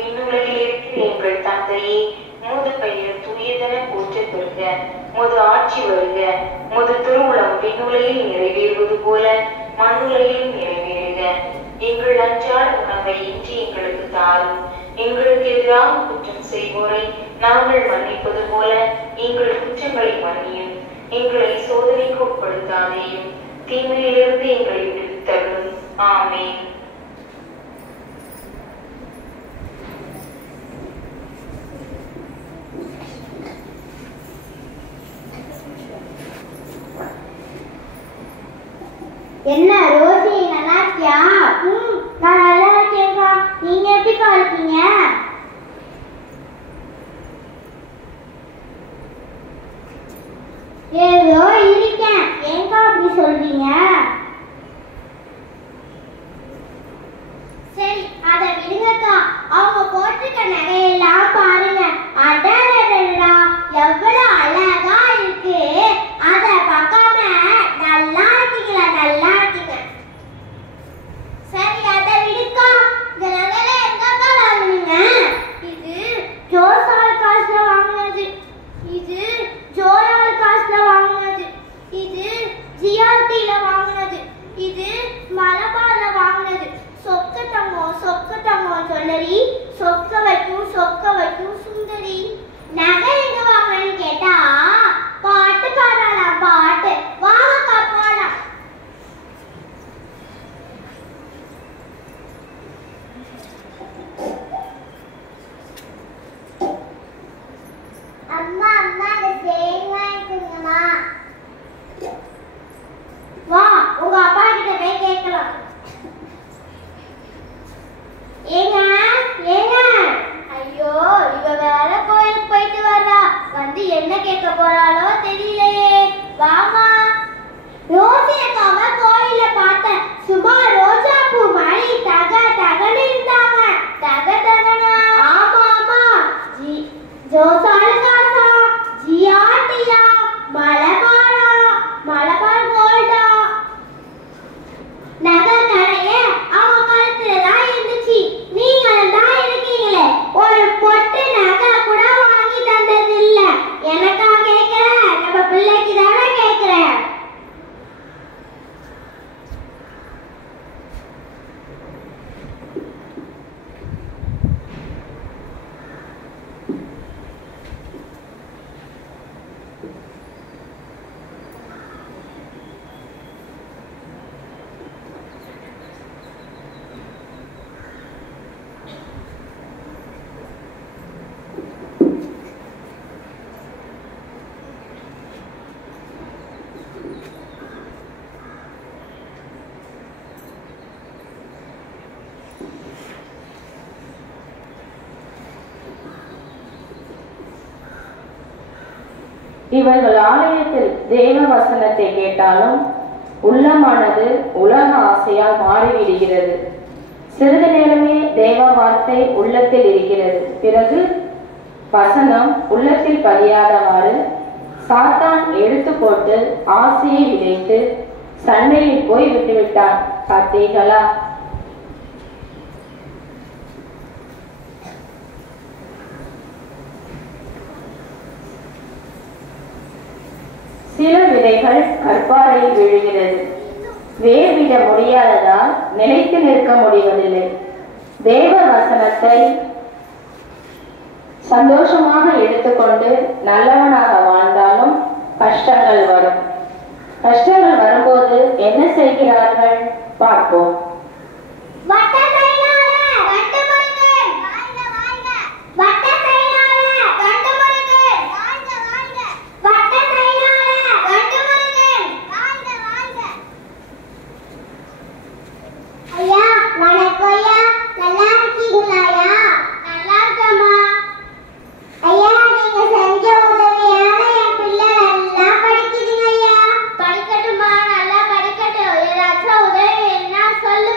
விண்ணுலகில் இருக்கிற எங்கள் தந்தையே, உமது பெயர் தூயதென போற்றப் பெறுக. உமது ஆட்சி வருக. உமது திருவுளம் விண்ணுலகில் நிறைவேறுவது போல மண்ணுலகிலும் நிறைவேறுக. எங்கள் அன்றாட உணவை இன்று எங்களுக்கு தாரும். எங்களுக்கு எதிராக குற்றம் செய்வோரை நாங்கள் மன்னிப்பது போல எங்கள் குற்றங்களை மன்னியும். எங்களை சோதனைக்கு உட்படுத்தாதேயும், தீமையிலிருந்து எங்களை விடுவித்தருளும். ஆமென். என்ன ரோசி, நல்லா இருக்கியா? நான் நல்லா இருக்கேன்க்கா. நீங்க எப்படிக்கா இருக்கீங்க? ஏதோ இருக்கேன். ஏன்க்கா அப்படி சொல்றீங்க? சரி, அதை விடுங்கக்கா. அவங்க போட்டிருக்க நகையெல்லாம் பாருங்க. அடடடடா, எவ்வளவு அழகா இருக்கு. அதை பார்க்காம நல்லா இருக்கீங்களா? நல்லா இருக்கீங்க. சரி, அதை விடுக்கா. இந்த நகையில எங்கக்கா வாங்குனீங்க? இது ஜோசால் காசுல வாங்கினது. இது ஜோயால் காசுல வாங்கினது. இது ஜிஆர்டில வாங்கினது. இது மலபார்ல வாங்கினது. சொக்க தங்கம் சொல்லரி, சொக்க வைக்கும் சுந்தரி. நகை எங்க வாங்கன்னு கேட்டா பாட்டு பாடலாம். பாட்டு வாங்கக்கா போலாம். அம்மா அந்த சேர் வாங்கிக்கோங்கம்மா. வா, உங்க அப்பா கிட்ட போய் கேட்கலாம். ஏங்க, ஐயோ, இவ வேற கோயிலுக்கு போயிட்டு வரா. வந்து என்ன கேட்க போறாளோ தெரியலையே. வாமா. ரோசி அக்காவை கோயில பார்த்தேன். சும்மா ரோஜா பூ மாதிரி தகன்னு இருந்தாங்க. தகனா? ஆமா. ஜோசால் காசா, ஜிஆர்டியா, மலபார் கோல்டா. நகை கடைய அவங்க காலத்துல தான் இருந்துச்சு. நீங்க தான் இருக்கீங்களே, ஒரு பொட்டு நகை கூட வாங்கி தந்தது இல்ல. எனக்கா கேக்குறேன்? நம்ம பிள்ளைக்கு தானே கேக்குறேன். இவர்கள் ஆலயத்தில் தேவ வசனத்தை கேட்டாலும் உள்ளமானது உலக ஆசையால் மாறிவிடுகிறது. சிறிது நேரமே தேவ வார்த்தை உள்ளத்தில் இருக்கிறது. பிறகு வசனம் உள்ளத்தில் பதியாதவாறு சாத்தான் எடுத்து போட்டு ஆசையை விதைத்து சண்டையில் போய் விட்டுவிட்டான். பார்த்தீர்களா? சில விதைகள் கற்பாறையில் விழுகிறது. வேர் விட முடியாததால் நிலைத்து நிற்க முடிவதில்லை. தேவ வசனத்தை சந்தோஷமாக எடுத்துக்கொண்டு நல்லவனாக வாழ்ந்தாலும் கஷ்டங்கள் வரும். கஷ்டங்கள் வரும்போது என்ன செய்கிறார்கள் பார்ப்போம். படிக்கட்டுமா? நல்லா படிக்கட்டும். ஏதாச்சும் உதவி என்ன சொல்லு.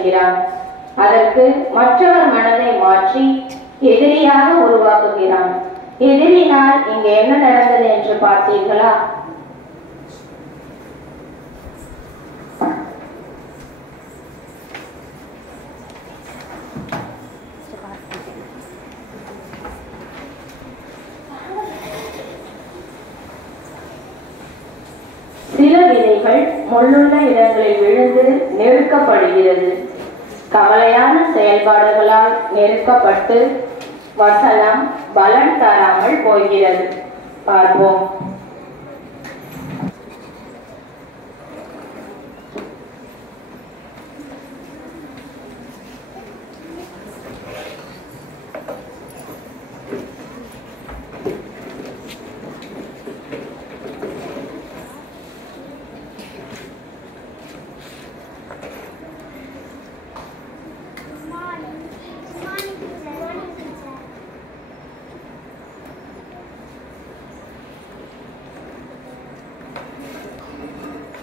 என்கிறான். அதற்கு மற்றவர் மனதை மாற்றி எதிரியாக உருவாக்குகிறான். எதிரினால் இங்கு என்ன நடந்தது என்று பார்த்தீர்களா? சில விதைகள் முள்ளுள்ள இடங்களில் விழுந்து நெருக்கப்படுகிறது. கவலையான செயல்பாடுகளால் நெருக்கப்பட்டு வசனம் பலன் தராமல் போகிறது. பார்ப்போம்.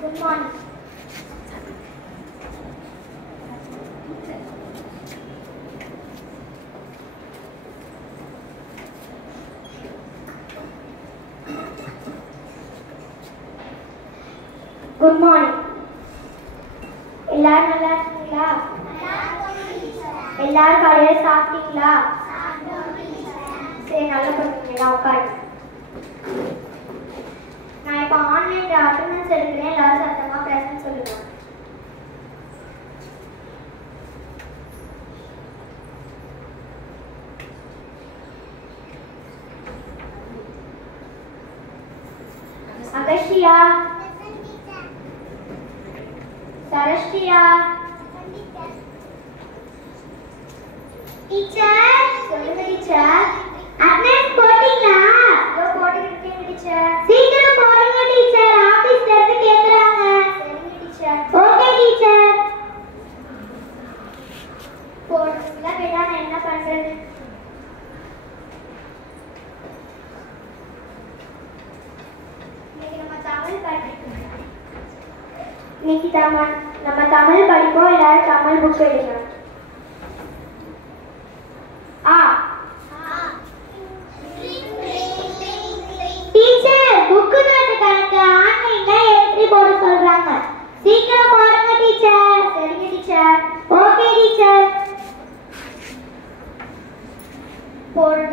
Good morning. Good morning. எல்லாரும் நல்லா இருக்கீங்களா? எல்லாரும் காலையில சாப்பிட்டீங்களா? சரி, நல்லா படிக்கிறீங்களா? உட்காருங்க. நான் இப்போ ஆன்லைன்ல அட்டெண்டன்ஸ் எடுக்கிறேன். எல்லாரும் சத்தமா பிரசன்ட் சொல்லுங்க. அகஸ்டியா, சரஸ்டியா, டீச்சர் சொல்லுங்க. டீச்சர் அட்டெண்டன்ஸ் போட்டீங்களா? போட்டுக்கிட்டேன் டீச்சர். சீக்கிரம் போடுங்க டீச்சர், ஆபீஸ்ல இருந்து கேக்குறாங்க. சரிங்க டீச்சர். Okay teacher. போடுறதுல கேட்டா நான் என்ன பண்றது? இன்னைக்கு நம்ம தமிழ் படிப்போம். எல்லாரும் தமிழ் புக் எடுங்க. டீச்சர் புக்கு நோட்டு கணக்கு ஆன்லைன்ல என்ட்ரி போட சொல்றாங்க. சீக்கிரம் போடுங்க டீச்சர். சரிங்க டீச்சர். Okay teacher. போடு.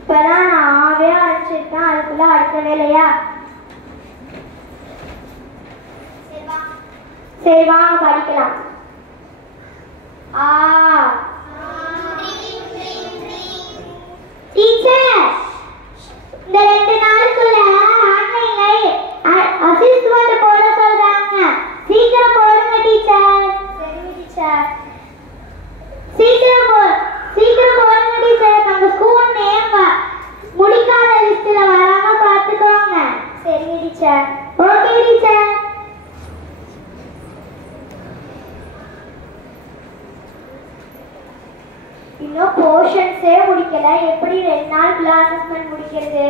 இப்பதான் நான் ஆவே அரைச்சிருக்கேன். அதுக்குள்ள அடுத்த வேலையா? சரி வாங்க படிக்கலாம். டீச்சர் இந்த 2 நாளுக்குள்ள ஆன்லைன்ல அசிஸ்ட் வந்து போட சொல்றாங்க. சீக்கிரம் போடுங்க டீச்சர். சரிங்க டீச்சர். சீக்கிரம் போடுங்க டீச்சர். நம்ம ஸ்கூல் நேம் முடிக்காத லிஸ்ட்ல வராம பாத்துக்கோங்க. சரிங்க டீச்சர். Okay teacher. இன்னும் போர்ஷன்ஸே முடிக்கல. எப்படி 2 நாளுக்குள்ள அசஸ்மெண்ட் முடிக்கிறது?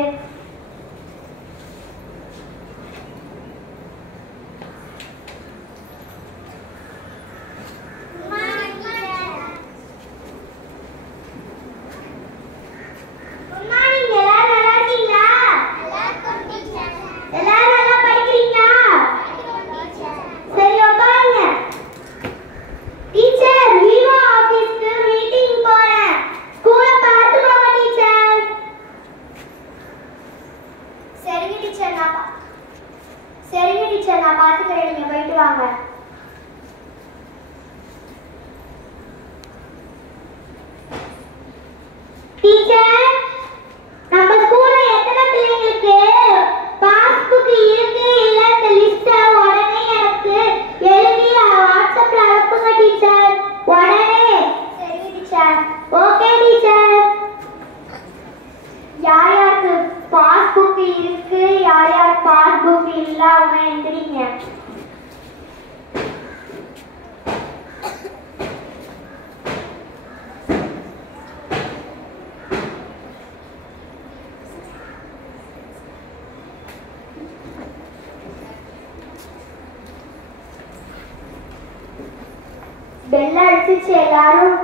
கிடைச்சிச்சு. எல்லாரும்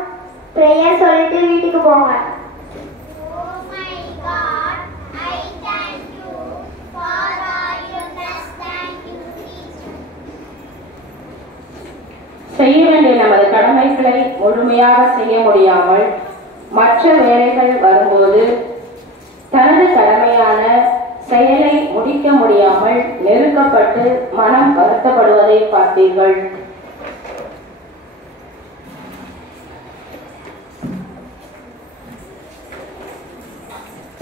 பிரேயர் சொல்லிட்டு வீட்டுக்கு போங்க. செய்ய வேண்டிய நமது கடமைகளை முழுமையாக செய்ய முடியாமல் மற்ற வேலைகள் வரும்போது தனது கடமையான செயலை முடிக்க முடியாமல் நெருக்கப்பட்டு மனம் வருத்தப்படுவதை பார்த்தீர்கள்.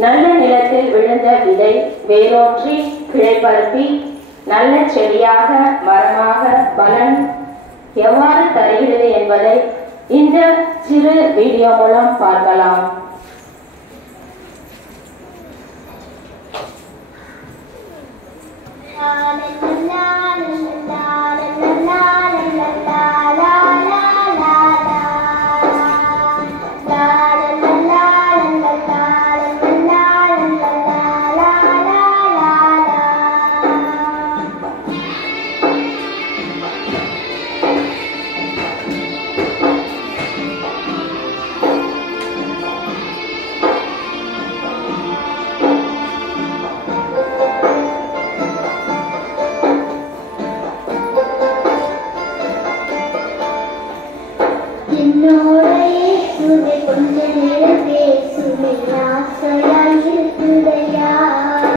நல்ல நிலத்தில் விழுந்த விதை வேரோற்றி கிளைபரப்பி நல்ல செடியாக மரமாக பலன் எவ்வாறு தருகிறது என்பதை இந்த சிறு வீடியோ மூலம் பார்க்கலாம். Hallelujah.